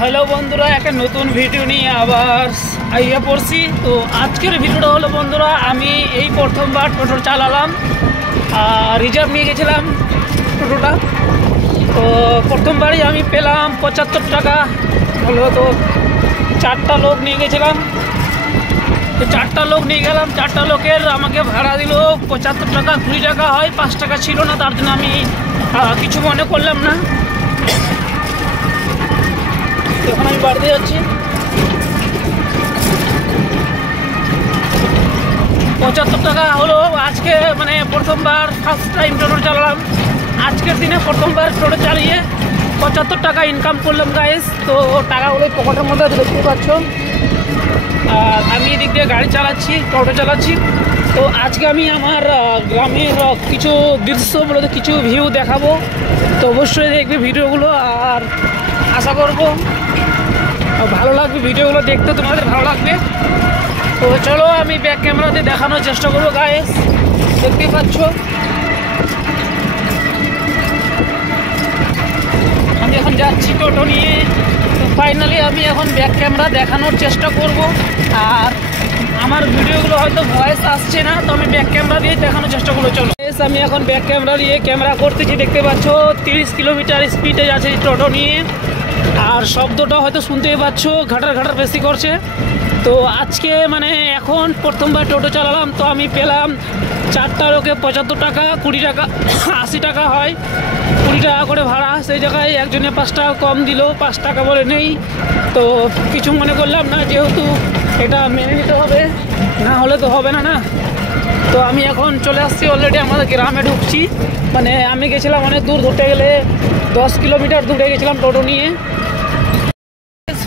Hello বন্ধুরা, একটা নতুন ভিডিও নিয়ে আবার আইয়া পড়ছি। তো আজকের ভিডিওটা হলো বন্ধুরা, আমি এই প্রথমবার টোটো চালালাম, রিজার্ভ নিয়ে গেছিলাম টোটোটা। তো প্রথমবারই আমি পেলাম 75 টাকা হলো। তো 4টা লোক নিয়ে গেছিলাম, তো 4টা লোক নিয়ে গেলাম। 4টা লোকের আমাকে ভাড়া দিল 75 টাকা। 20 টাকা হয়, 5 টাকা ছিল না, তার জন্য আমি কিছু মনে করলাম না। এখন আমি বাড়িতে যাচ্ছি। 75 টাকা হলো আজকে, মানে প্রথমবার ফার্স্ট টাইম টোটো চালালাম। আজকের দিনে প্রথমবার টোটো চালিয়ে 75 টাকা ইনকাম করলাম গাইস। তো টাকাগুলো পকেটের মধ্যে দেখতে পাচ্ছ। আর আমি এদিক দিয়ে গাড়ি চালাচ্ছি, টোটো চালাচ্ছি। তো আজকে আমি আমার গ্রামের কিছু দৃশ্য বলতে কিছু ভিউ দেখাবো। তো অবশ্যই দেখবে ভিডিওগুলো, আর আশা করবো ভালো লাগবে। ভিডিওগুলো দেখতে তোমাদের ভালো লাগবে। তো চলো আমি ব্যাক ক্যামেরাতে দেখানোর চেষ্টা করবো গাইস। দেখতে পাচ্ছ আমি এখন যাচ্ছি টোটো নিয়ে। তো ফাইনালি আমি এখন ব্যাক ক্যামেরা দেখানোর চেষ্টা করব। আর আমার ভিডিওগুলো হয়তো ভয়েস আসছে না, তো আমি ব্যাক ক্যামেরা দিয়ে দেখানোর চেষ্টা করবো। চলো আমি এখন ব্যাক ক্যামেরা দিয়ে ক্যামেরা করতেছি। দেখতে পাচ্ছ 30 কিলোমিটার স্পিডে যাচ্ছে টোটো নিয়ে। আর শব্দটা হয়তো শুনতেই পাচ্ছ, ঘাটার বেশি করছে। তো আজকে মানে এখন প্রথমবার টোটো চালালাম। তো আমি পেলাম 4টা লোকে 75 টাকা, 20 টাকা 80 টাকা হয়, 20 টাকা করে ভাড়া। সেই জায়গায় একজনে 5 টাকা কম দিল, 5 টাকা বলে নেই। তো কিছু মনে করলাম না, যেহেতু এটা মেনে নিতে হবে, না হলে তো হবে না না। তো আমি এখন চলে আসছি, অলরেডি আমাদের গ্রামে ঢুকছি। মানে আমি গেছিলাম অনেক দূর, ধরতে গেলে 10 কিলোমিটার দূরে গেছিলাম টোটো নিয়ে।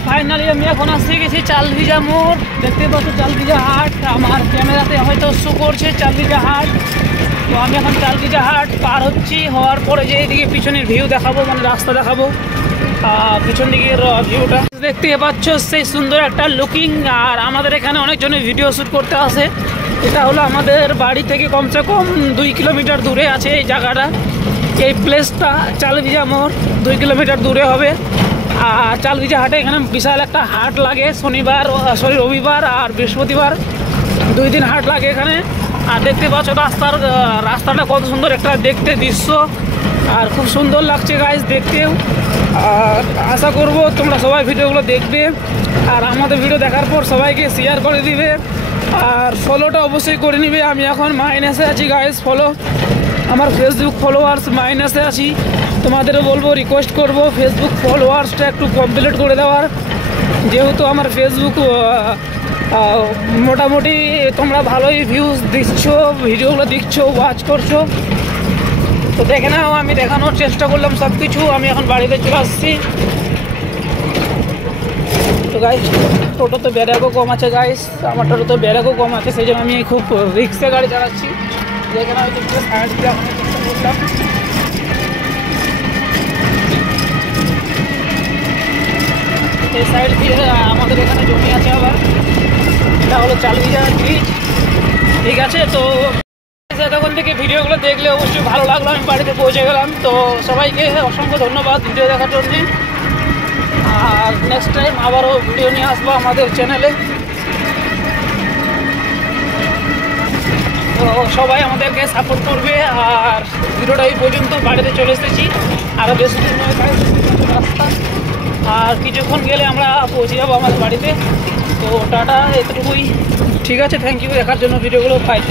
ফাইনালি আমি এখন আসতে গেছি চালভিজা মোড়। দেখতে পাচ্ছ চালভিজা হাট, আমার ক্যামেরাতে হয়তো শো করছে চালভিজা হাট। তো আমি এখন চালভিজা হাট পার হচ্ছি। হওয়ার পরে যে এদিকে পিছনের ভিউ দেখাবো, মানে রাস্তা দেখাবো, পিছন দিকের ভিউটা দেখতে পাচ্ছ। সেই সুন্দর একটা লুকিং। আর আমাদের এখানে অনেকজনের ভিডিও শ্যুট করতে আসে। এটা হলো আমাদের বাড়ি থেকে কমসে কম 2 কিলোমিটার দূরে আছে এই জায়গাটা। এই প্লেসটা চালভিজা মোড় 2 কিলোমিটার দূরে হবে। আর চালভিজা হাটে এখানে বিশাল একটা হাট লাগে, রবিবার আর বৃহস্পতিবার 2 দিন হাট লাগে এখানে। আর দেখতে পাচ্ছ রাস্তাটা কত সুন্দর একটা দেখতে দৃশ্য, আর খুব সুন্দর লাগছে গাইস দেখতেও। আর আশা করব তোমরা সবাই ভিডিওগুলো দেখবে, আর আমাদের ভিডিও দেখার পর সবাইকে শেয়ার করে দিবে, আর ফলোটা অবশ্যই করে নিবে। আমি এখন মাইনাসে আছি গাইস, আমার ফেসবুক ফলোয়ার্স মাইনাসে আছি। তোমাদেরও বলবো, রিকোয়েস্ট করব ফেসবুক ফলোয়ার্সটা একটু কমপ্লিট করে দেওয়ার, যেহেতু আমার ফেসবুক মোটামুটি তোমরা ভালোই ভিউজ দিচ্ছ, ভিডিওগুলো দেখছো, ওয়াচ করছো। তো দেখে নাও, আমি দেখানোর চেষ্টা করলাম সব কিছু। আমি এখন বাড়িতে চলে আসছি। তো গাইস টোটো তো ব্যারাকও কম আছে গাইস, আমার টোটো তো ব্যারাকও কম আছে, সেই জন্য আমি খুব রিক্সে গাড়ি চালাচ্ছি। দেখে নাও সাইড দিয়ে দেখানোর চেষ্টা করলাম। এই সাইড দিয়ে আমাদের এখানে জমি আছে আবার। এটা হলো চালভিজা ব্রিজ, ঠিক আছে। তো এতক্ষণ থেকে ভিডিওগুলো দেখলে অবশ্যই ভালো লাগলো। আমি বাড়িতে পৌঁছে গেলাম। তো সবাইকে অসংখ্য ধন্যবাদ ভিডিও দেখার জন্য। আর নেক্সট টাইম আবারও ভিডিও নিয়ে আসবো আমাদের চ্যানেলে। তো সবাই আমাদেরকে সাপোর্ট করবে। আর ভিডিওটা এই পর্যন্ত, বাড়িতে চলে এসেছি, আরও বেশি দূর নয় রাস্তা। আর কিছুক্ষণ গেলে আমরা পৌঁছে যাবো আমাদের বাড়িতে। তো টাটা, এতটুকুই, ঠিক আছে। থ্যাংক ইউ দেখার জন্য ভিডিওগুলো। বাই।